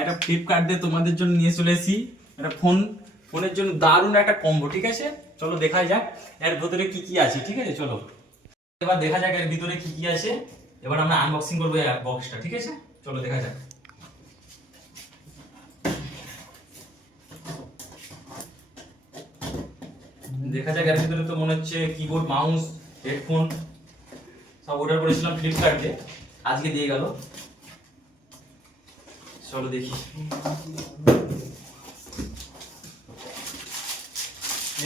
একটা ফ্লিপকার্ট দিয়ে তোমাদের জন্য নিয়ে চলে এসেছি একটা ফোনের জন্য দারুণ একটা কম্বো, ঠিক আছে? চলো দেখা যাক এর ভিতরে কি কি আছে, ঠিক আছে? চলো এবার দেখা যাক এর ভিতরে কি কি আছে। এবার আমরা আনবক্সিং করবো এই বক্সটা, ঠিক আছে? চলো দেখা যাক। দেখা যাক এর ভিতরে তো মনে হচ্ছে কিবোর্ড, মাউস, হেডফোন সব অর্ডার করেছিলাম ফ্লিপকার্টে, আজকে দিয়ে গেল। চলো দেখি।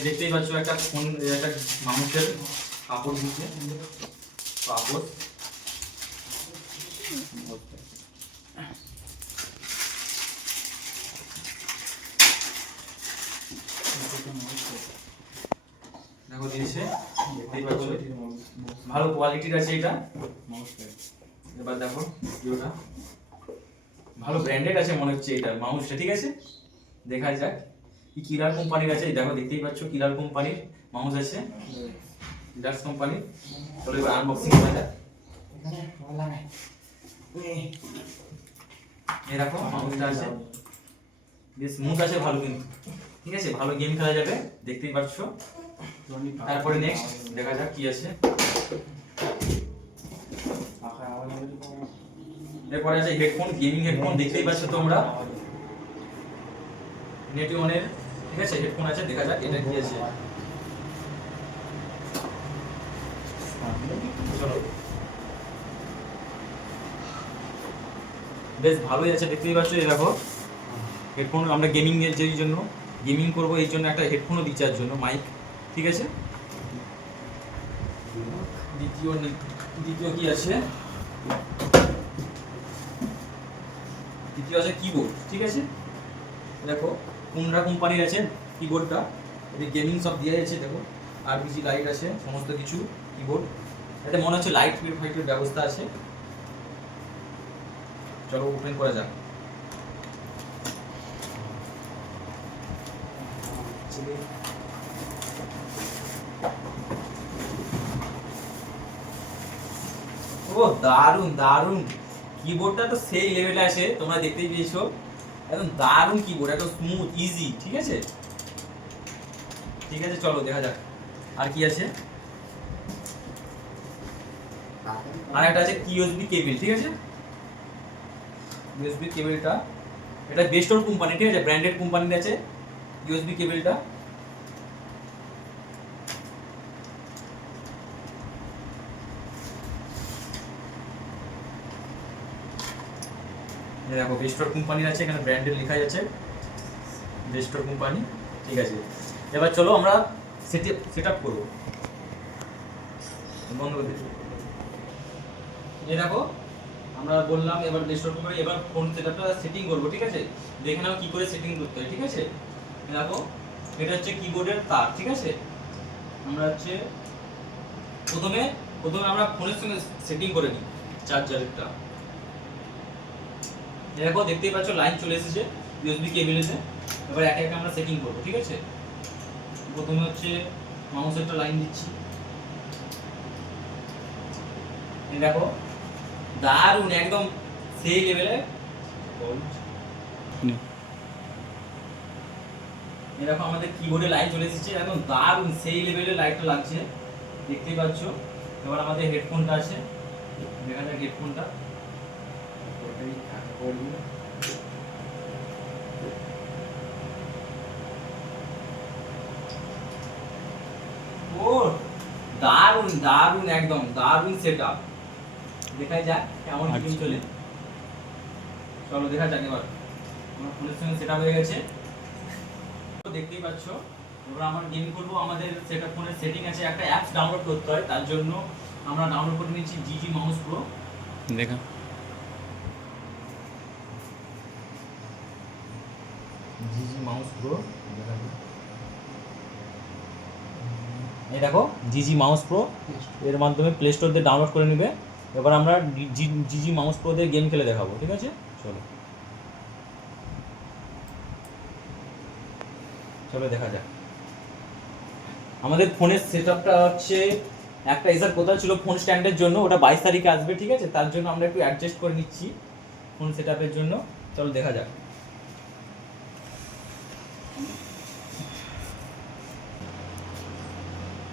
দেখতেই পাচ্ছ একটা ফোন, একটা মাউসের কাপড় দিচ্ছে, কাপড়। দেখো দিয়েছে, দেখতেই পাচ্ছ ভালো কোয়ালিটির আছে এটা। এবার দেখো ভিডিওটা ভালো ব্র্যান্ডেড আছে মনে হচ্ছে এটা মাউসটা, ঠিক আছে? দেখা যাক কি কিলার কোম্পানির আছে। দেখো দেখতেই পাচ্ছ কিলার কোম্পানির মাউস আছে, কিলার কোম্পানি। চলো এবার আনবক্সিং করা যাক। এই দেখো মাউসটা আছে, বেশ স্মুথ আছে ভালো, কিন্তু ঠিক আছে, ভালো গেম খেলা যাবে, দেখতেই পাচ্ছ। তারপরে নেক্সট দেখা যাক কি আছে। এরপরে আছে হেডফোন, গেমিং হেডফোন, দেখতেই পাচ্ছ তোমরা নেটিওনের, ঠিক আছে? হেডফোন আছে, দেখা যাক এটা কি আছে। চলো বেশ ভালোই আছে, দেখতেই পাচ্ছ। এই দেখো হেডফোন, আমরা গেমিং এর জন্য গেমিং করব, এই জন্য একটা হেডফোনও দিচ্ছে, এর জন্য মাইক, ঠিক আছে? দ্বিতীয় কি আছে? দ্বিতীয় আছে কিবোর্ড, ঠিক আছে? দেখো কোনরা কোম্পানির আছে কিবোর্ডটা, এটা গেমিং সব দিয়ে আছে। দেখো আরবিজি লাইট আছে, সমস্ত কিছু কিবোর্ড। এটা মনে হচ্ছে লাইট ফাইটের ব্যবস্থা আছে। চলো ওপেন করা যাক। ও দারুন দারুন, কিবোর্ডটা তো সেই লেভেলে আছে, তোমরা দেখতেই পেয়েছো। একদম দারুন কিবোর্ড, একদম স্মুথ ইজি, ঠিক আছে? ঠিক আছে চলো দেখা যাক আর কি আছে। আর একটা আছে ইউএসবি কেবল, ঠিক আছে? ইউএসবি কেবলটা এটা বেস্টর কোম্পানি, ঠিক আছে? ব্র্যান্ডেড কোম্পানির আছে ইউএসবি কেবলটা। দেখো বেস্টর কোম্পানির আছে, এখানে ব্র্যান্ডেড লেখা আছে বেস্টর কোম্পানি, ঠিক আছে? এবার চলো আমরা সেটআপ করব। বন্ধ করে দিই। এই দেখো আমরা বললাম এবার বেস্টর কোম্পানি, এবার ফোন সেটআপটা সেটিং করব, ঠিক আছে? দেখে নাও কি করে সেটিং করতে হয়, ঠিক আছে? দেখো এটা হচ্ছে কিবোর্ডের তার, ঠিক আছে? আমরা হচ্ছে প্রথমে আমরা ফোনের সঙ্গে সেটিং করে নিই চার্জারটা। দেখো দেখতেই পাচ্ছ লাইন চলে এসেছে ইউএসবি কেবলেতে। এবার একে একে আমরা সেটিং করব, ঠিক আছে? প্রথমে হচ্ছে মাউসেরটা লাইন দিচ্ছি। এই দেখো দারুন, একদম সেই লেভেলে। এই দেখো আমাদের কিবোর্ডে লাইন চলে এসেছে, একদম দারুন সেই লেভেলে লাইটটা লাগছে, দেখতেই পাচ্ছ। এবার আমাদের হেডফোনটা আছে, দেখা যাক হেডফোনটা। ও দারুন দারুন, একদম দারুন সেটআপ। দেখা যাক কেমন গেম চলে। চলো দেখা যাক। এবার আমার ফোনের সঙ্গে সেটআপ হয়ে গেছে, দেখতেই পাচ্ছ। এবার আমরা গেম করব, আমাদের সেটআপ ফোনের সেটিং আছে, একটা অ্যাপস ডাউনলোড করতে হয়, তার জন্য আমরা ডাউনলোড করে নিচ্ছি জিজি মাউস প্রো। দেখা জিজি মাউস প্রো, এই দেখো জিজি মাউস প্রো, এর মাধ্যমে প্লে স্টোর দিয়ে ডাউনলোড করে নেবে। এবার আমরা জিজি মাউস প্রো দিয়ে গেম খেলে দেখাবো, ঠিক আছে? চলো চলো দেখা যাক। আমাদের ফোনের সেটআপটা হচ্ছে একটা এসার কোথাও ছিল ফোন স্ট্যান্ডের জন্য, ওটা 22 তারিখে আসবে, ঠিক আছে? তার জন্য আমরা একটু অ্যাডজাস্ট করে নিচ্ছি ফোন সেটআপের জন্য। চলো দেখা যাক।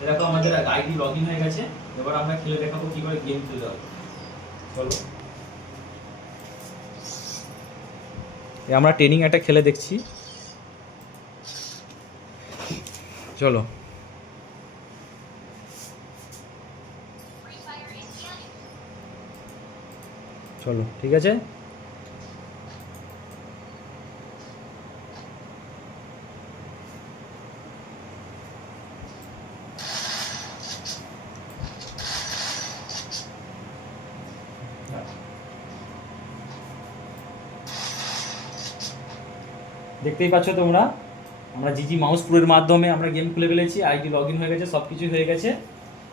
এরকম আমাদের আইডি লগইন হয়ে গেছে। এবার আমরা খেলে দেখাবো কি করে গেম খেলতে হবে। চলো আমরা ট্রেনিং একটা খেলে দেখছি। চলো চলো ঠিক আছে। দেখতেই পাচ্ছ তোমরা, আমরা জিজি মাউস প্রোর মাধ্যমে আমরা গেম খুলে ফেলেছি, আইডি লগইন হয়ে গেছে, সব কিছু হয়ে গেছে।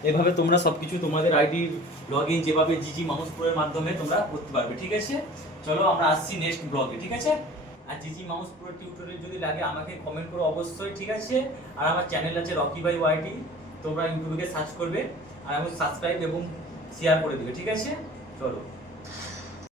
এভাবে তোমরা সব কিছু তোমাদের আইডি লগইন যেভাবে জিজি মাউস প্রোর মাধ্যমে তোমরা করতে পারবে, ঠিক আছে। চলো আমরা আসছি নেক্সট ব্লগে, ঠিক আছে। আর জিজি মাউস প্রো টিউটোরিয়াল যদি লাগে আমাকে কমেন্ট করো অবশ্যই, ঠিক আছে। আর আমার চ্যানেল আছে রকি ভাই ওয়াইটি, তোমরা ইউটিউবে সার্চ করবে আর আমাকে সাবস্ক্রাইব এবং শেয়ার করে দিবে, ঠিক আছে। চলো।